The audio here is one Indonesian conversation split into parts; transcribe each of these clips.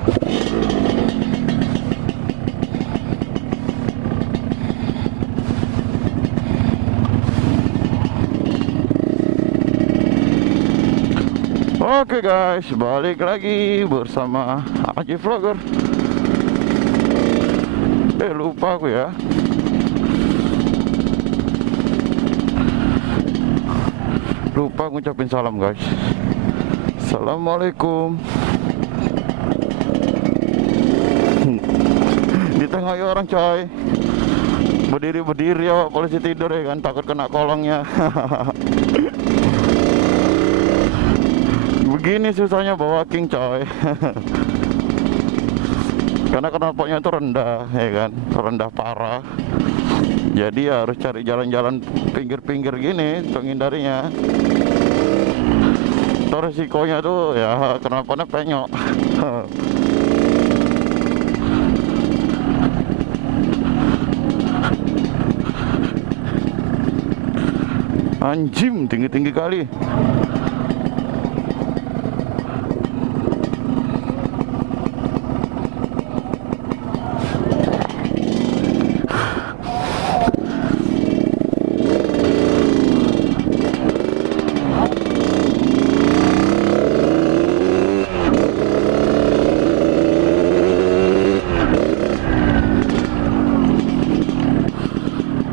Oke guys, balik lagi bersama Aji Vlogger. Lupa aku ya. Lupa ngucapin salam guys. Assalamualaikum. Ditengahi orang coy. Berdiri-berdiri ya, polisi tidur ya kan, takut kena kolongnya. Begini susahnya bawa king coy. Karena knalpotnya itu rendah ya kan, rendah parah. Jadi ya harus cari jalan-jalan pinggir-pinggir gini untuk hindarinya. Itu resikonya tuh ya knalpotnya penyok. Anjing, tinggi-tinggi kali.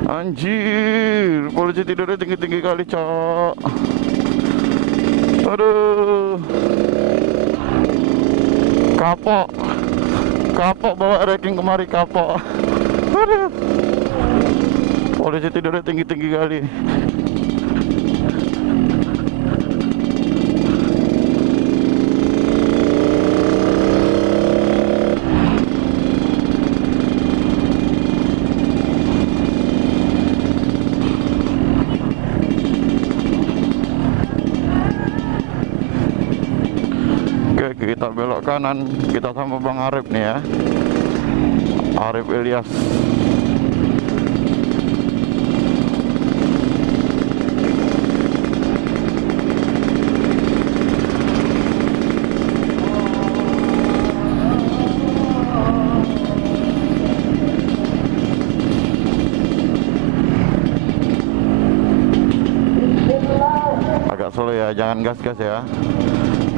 Anjir, polisi tidurnya tinggi-tinggi kali, cok. Aduh. Kapok bawa ranking kemari, kapok. Aduh. Polisi tidurnya tinggi-tinggi kali. Kita belok kanan, kita sama Bang Arif nih ya, Arif Ilyas. Agak slow ya, jangan gas-gas ya.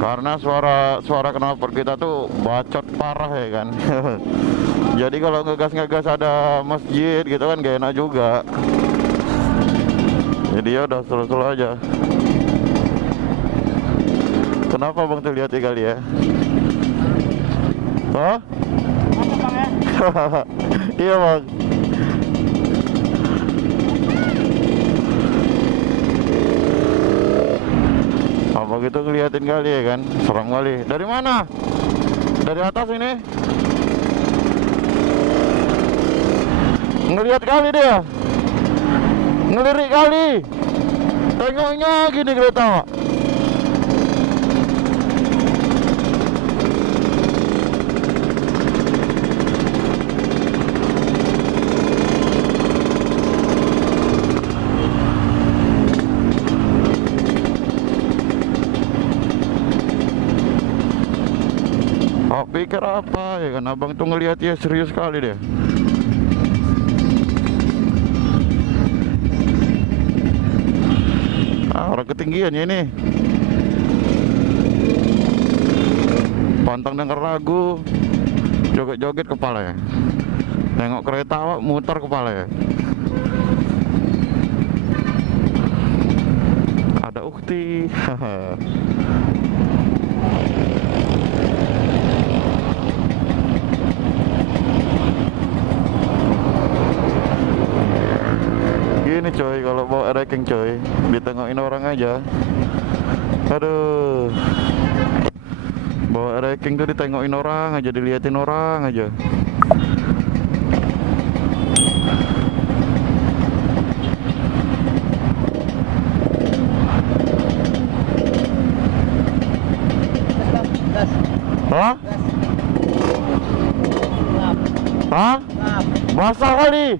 Karena suara knalpot kita tuh bacot parah ya kan. Jadi kalau ngegas ada masjid gitu kan gak enak juga. Jadi ya udah slow-slow aja. Kenapa bang tuh lihat kali ya? Hah? Iya bang. Apa gitu ngeliatin kali ya kan, serem kali. Dari mana? Dari atas ini. Ngeliat kali dia. Ngelirik kali. Tengoknya gini kereta. Pikir apa ya kan, abang tuh ngelihat ya serius sekali deh. Orang ketinggian ya ini. Pantang denger lagu, joget-joget kepala ya. Nengok kereta awak muter kepala ya. Ada ukti. Gini coy, kalau bawa ranking coy, ditengokin orang aja. Aduh, bawa ranking tuh ditengokin orang aja, diliatin orang aja. Hah? Hah? Basah kali.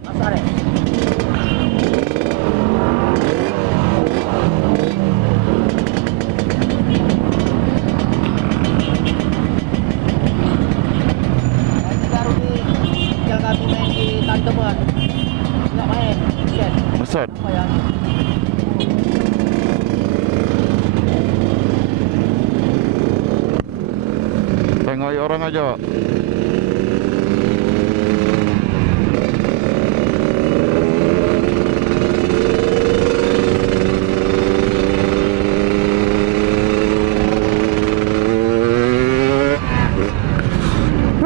Buset. Tengok orang aja.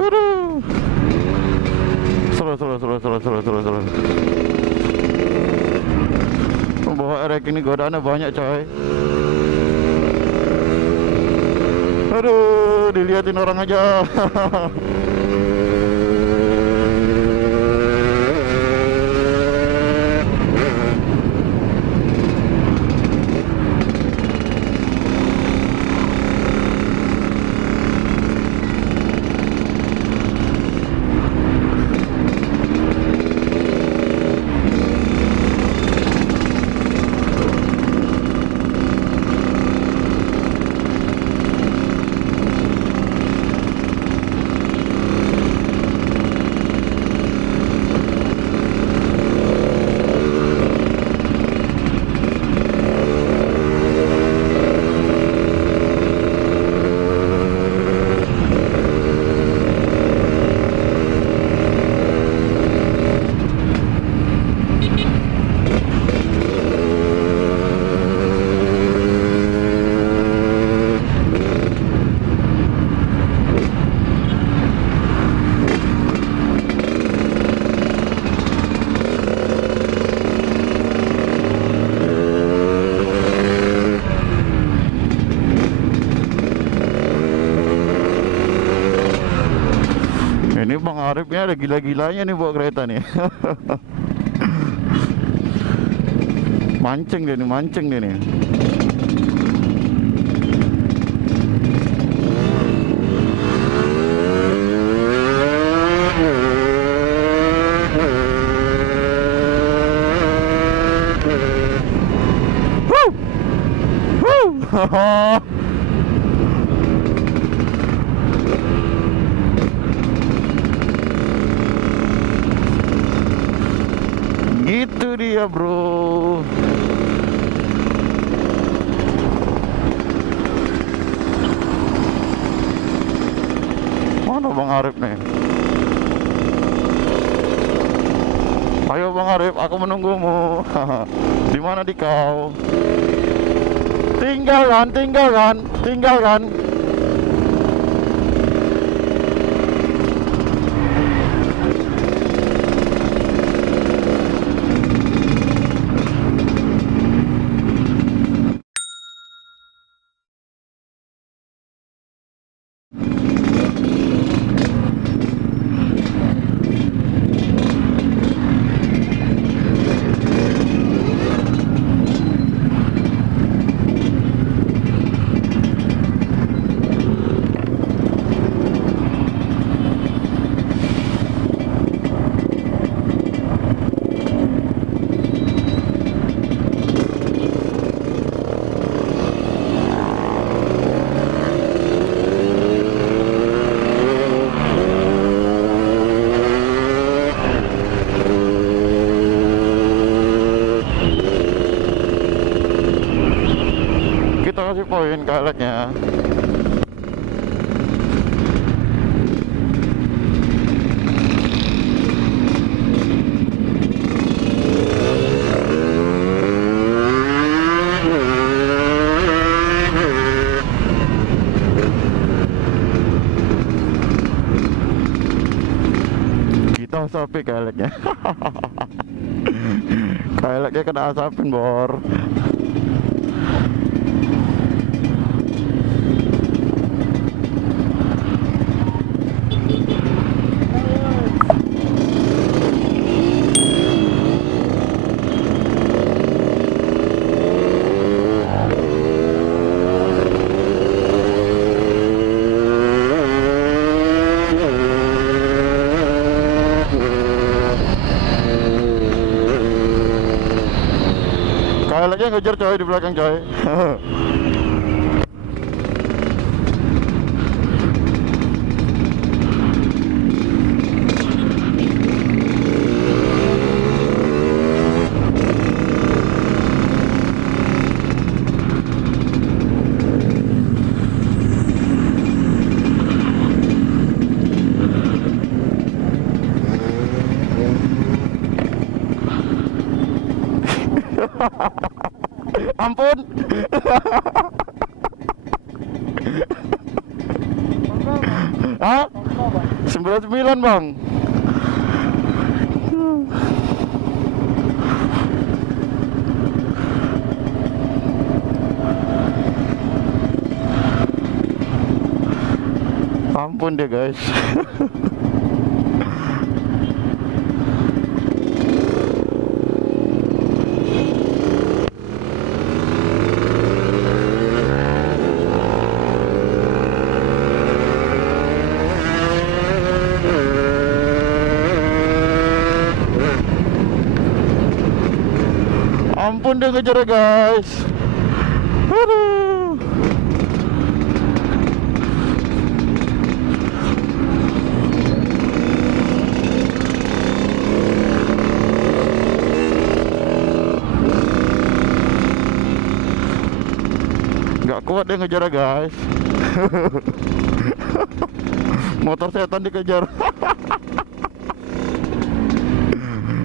Aduh. Seru. Bawa erek ini godaannya banyak coy. Aduh, dilihatin orang aja. Ini Bang Arifnya ada gila-gilanya nih bawa kereta nih. Mancing dia nih. Woo! Gitu dia bro. Mana Bang Arif nih? Ayo Bang Arif, aku menunggumu. Di mana di kau? Tinggalkan. Kita kasih poin ke alatnya. Kita asapi ke alatnya. Kailaknya kena asapin bor. Kailaknya ngejar coy di belakang coy. Ampun. Hah? 99 bang. Ampun deh guys. Ampun deh ngejar guys. Aduh. Nggak kuat deh ngejar guys. Motor setan dikejar.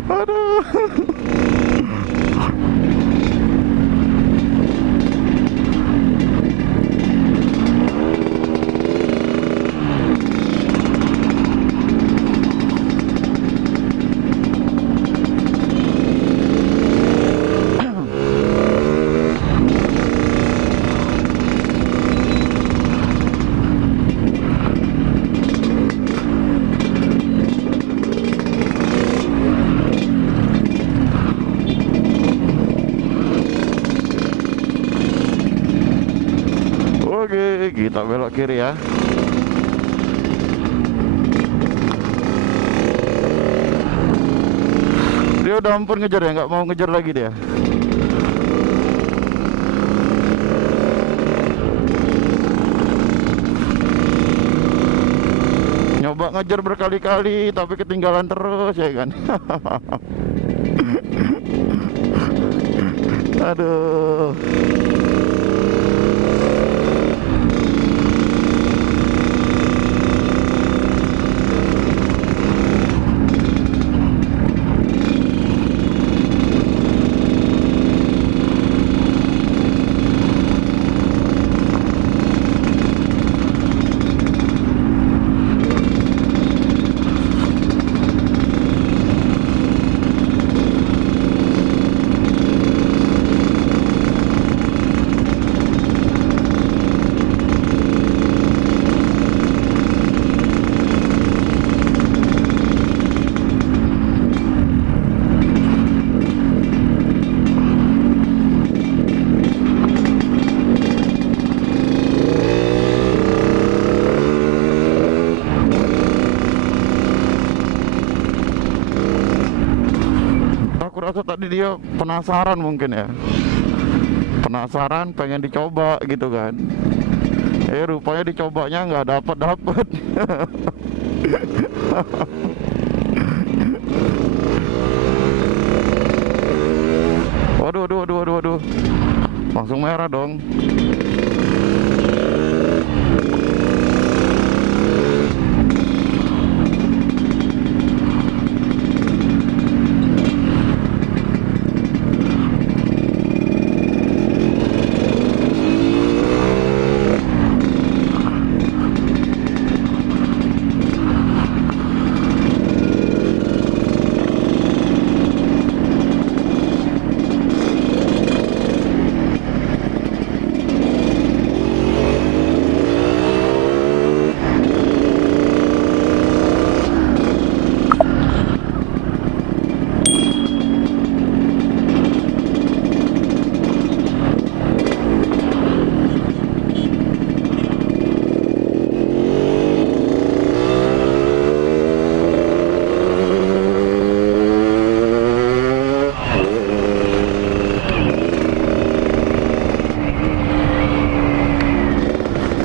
Aduh. Oke, kita belok kiri ya. Dia udah ampun ngejar ya, nggak mau ngejar lagi dia. Nyoba ngejar berkali-kali tapi ketinggalan terus ya kan. Aduh. Rasa tadi dia penasaran mungkin ya, penasaran pengen dicoba gitu kan. Rupanya dicobanya nggak dapet. Waduh, langsung merah dong.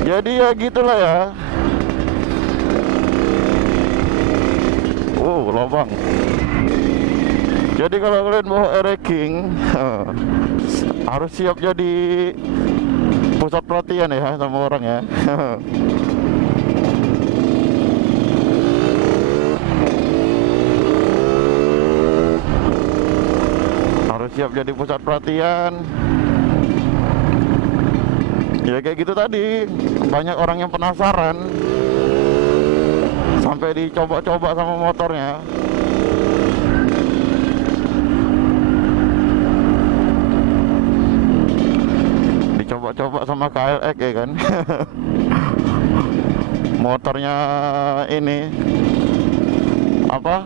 Jadi ya gitulah ya. Lubang. Jadi kalau kalian mau wrecking harus siap jadi pusat perhatian ya sama orang ya. Harus siap jadi pusat perhatian. Ya kayak gitu tadi, banyak orang yang penasaran sampai dicoba-coba sama motornya. Dicoba-coba sama KLX ya kan. Motornya ini apa,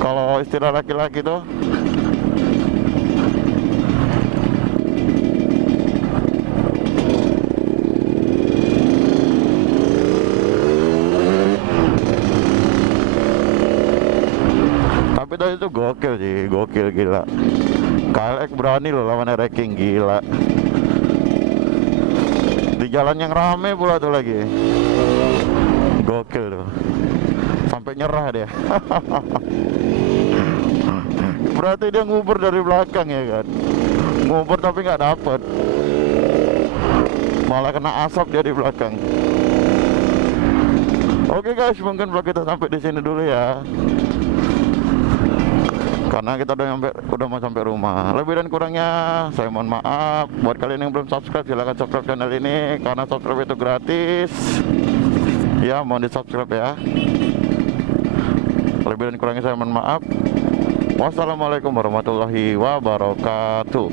kalau istilah laki-laki tuh tapi tadi itu gokil sih, gokil gila. KLX berani loh lawan Wrecking, gila. Di jalan yang rame pula tuh lagi. Gokil tuh. Sampai nyerah dia. Berarti dia nguber dari belakang ya kan. Nguber tapi nggak dapet. Malah kena asap dia di belakang. Oke guys, mungkin vlog kita sampai di sini dulu ya. Karena kita udah mau sampai rumah. Lebih dan kurangnya saya mohon maaf. Buat kalian yang belum subscribe, silahkan subscribe channel ini karena subscribe itu gratis. Ya, mohon di subscribe ya. Lebih dan kurangnya saya mohon maaf. Wassalamualaikum warahmatullahi wabarakatuh.